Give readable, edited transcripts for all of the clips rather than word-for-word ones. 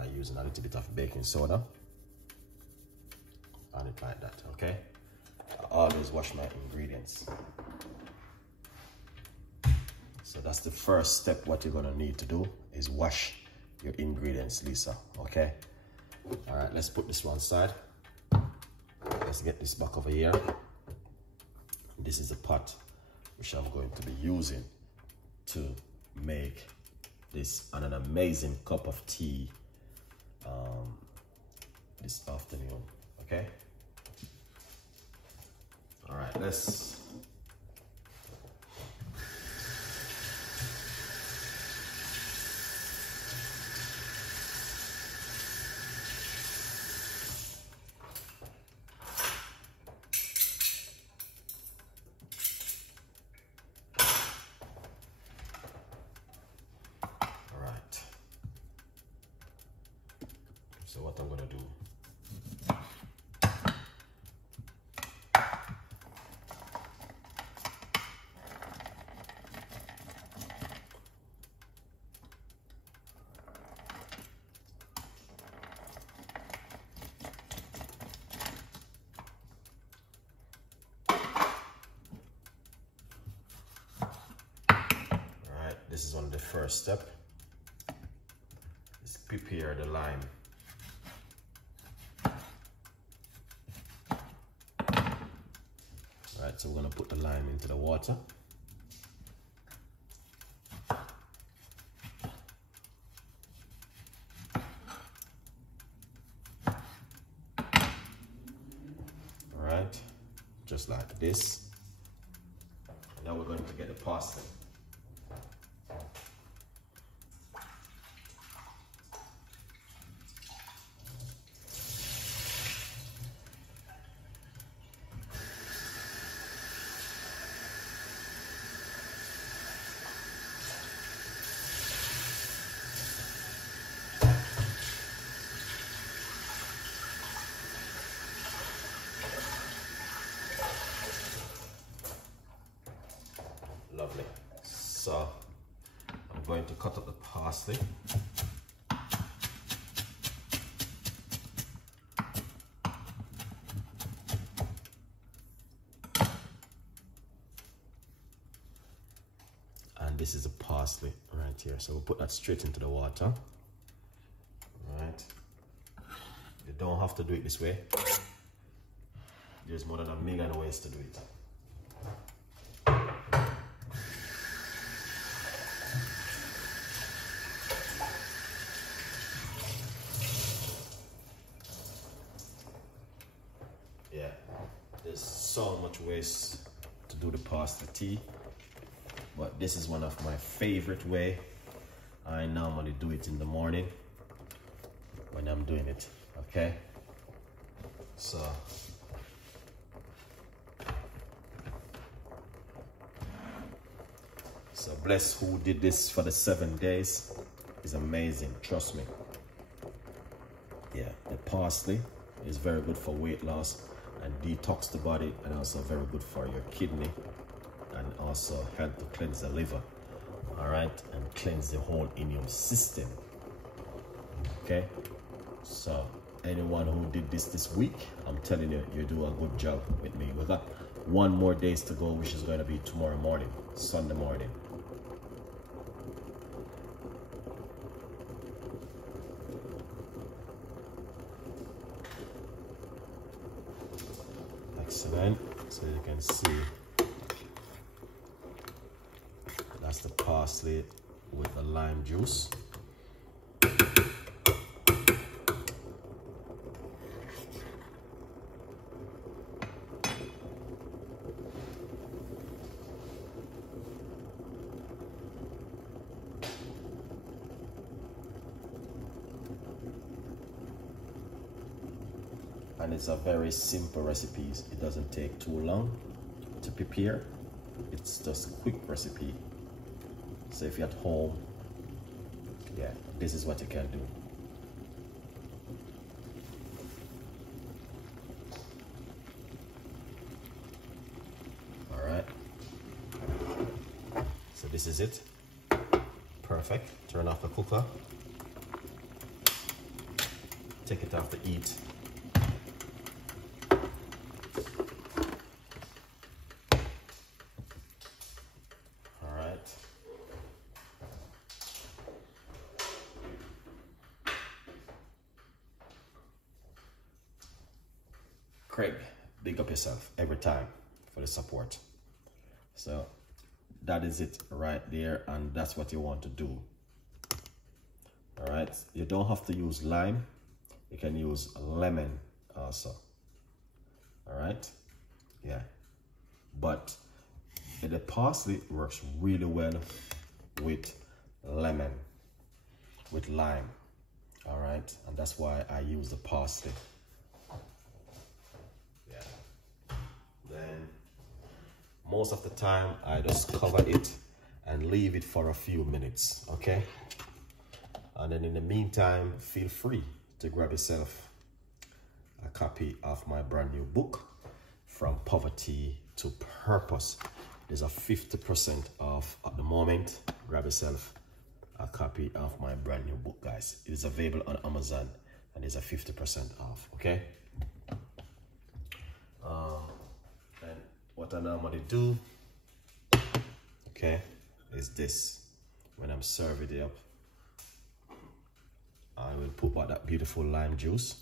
by using a little bit of baking soda on it like that, okay? I always wash my ingredients. So that's the first step. What you're gonna need to do is wash your ingredients, Lisa, okay? All right, let's put this one aside. Let's get this back over here. This is the pot which I'm going to be using to make this an amazing cup of tea this afternoon, okay? All right, let's so what I'm gonna do, all right, this is one of the first step, is prepare the lime. So we're gonna put the lime into the water. All right, just like this. And now we're going to get the parsley. Lovely. So I'm going to cut up the parsley. And this is the parsley right here. So we'll put that straight into the water. All right. You don't have to do it this way. There's more than 1,000,000 ways to do it. Yeah, there's so much ways to do the pasta tea, but this is one of my favorite way. I normally do it in the morning when I'm doing it, okay? So bless who did this for the 7 days. It's amazing, trust me. Yeah, the parsley is very good for weight loss and detox the body, and also very good for your kidney, and also help to cleanse the liver, all right, and cleanse the whole immune system, okay? So anyone who did this week, I'm telling you, you do a good job with me. We got 1 more days to go, which is going to be tomorrow morning, Sunday morning. Excellent. So you can see that's the parsley with the lime juice. And it's a very simple recipe. It doesn't take too long to prepare. It's just a quick recipe. So if you're at home, yeah, this is what you can do. All right. So this is it. Perfect. Turn off the cooker. take it off the heat. All right. Craig, big up yourself every time for the support. So that is it right there, and that's what you want to do. All right, you don't have to use lime, you can use lemon also. All right, yeah, but the parsley works really well with lemon, with lime. All right, and that's why I use the parsley. Yeah, then most of the time I just cover it and leave it for a few minutes. Okay, and then in the meantime, feel free to grab yourself a copy of my brand new book, From Poverty to Purpose. There's a 50% off at the moment. Grab yourself a copy of my brand new book, guys. It is available on Amazon and there's a 50% off, okay? And what I normally do, okay, is this. When I'm serving it up, I will put out that beautiful lime juice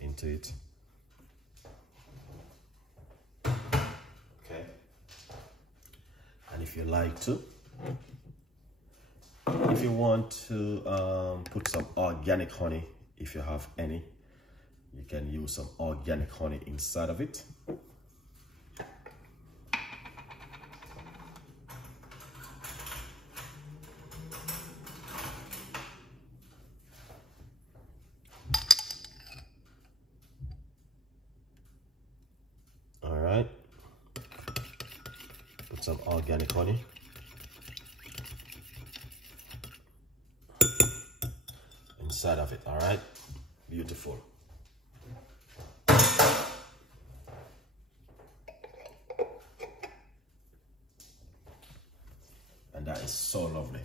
into it. Okay. And if you like to, if you want to put some organic honey, if you have any, you can use some organic honey inside of it. All right, put some organic honey. Inside of it, all right? Beautiful. And that is so lovely.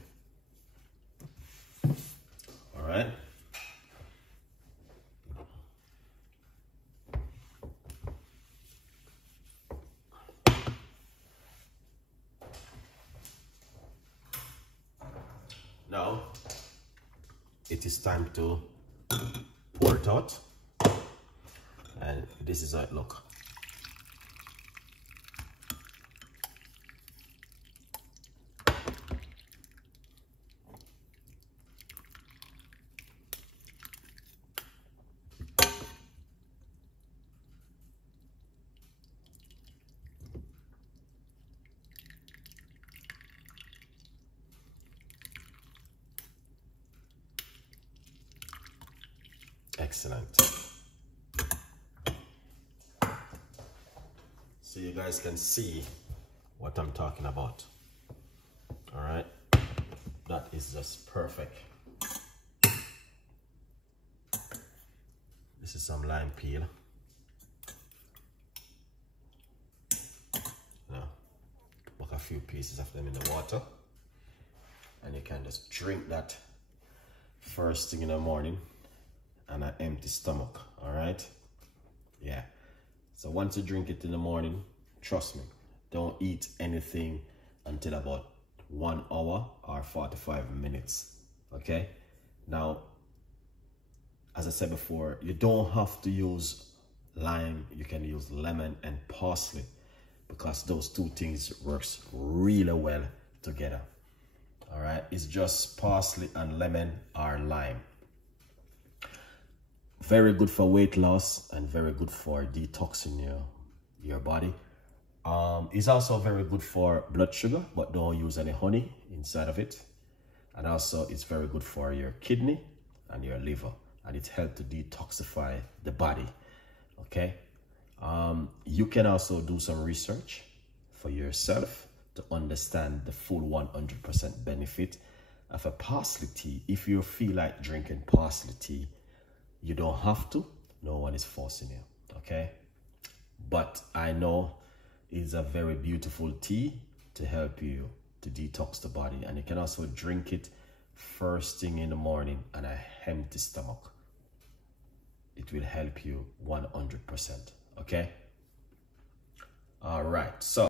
All right? Now, it is time to pour it out, and this is how it looks. Excellent. So you guys can see what I'm talking about. All right, that is just perfect. This is some lime peel. Now, put a few pieces of them in the water, and you can just drink that first thing in the morning on an empty stomach. All right, yeah. So once you drink it in the morning, trust me, don't eat anything until about 1 hour or 45 minutes. Okay, now as I said before, you don't have to use lime, you can use lemon and parsley, because those two things works really well together. All right, it's just parsley and lemon or lime. Very good for weight loss and very good for detoxing your body. It's also very good for blood sugar, but don't use any honey inside of it. And also it's very good for your kidney and your liver, and it helps to detoxify the body. Okay, you can also do some research for yourself to understand the full 100% benefit of a parsley tea. If you feel like drinking parsley tea, you don't have to. No one is forcing you, okay? But I know it's a very beautiful tea to help you to detox the body, and you can also drink it first thing in the morning on an empty stomach. It will help you 100%. Okay? All right. So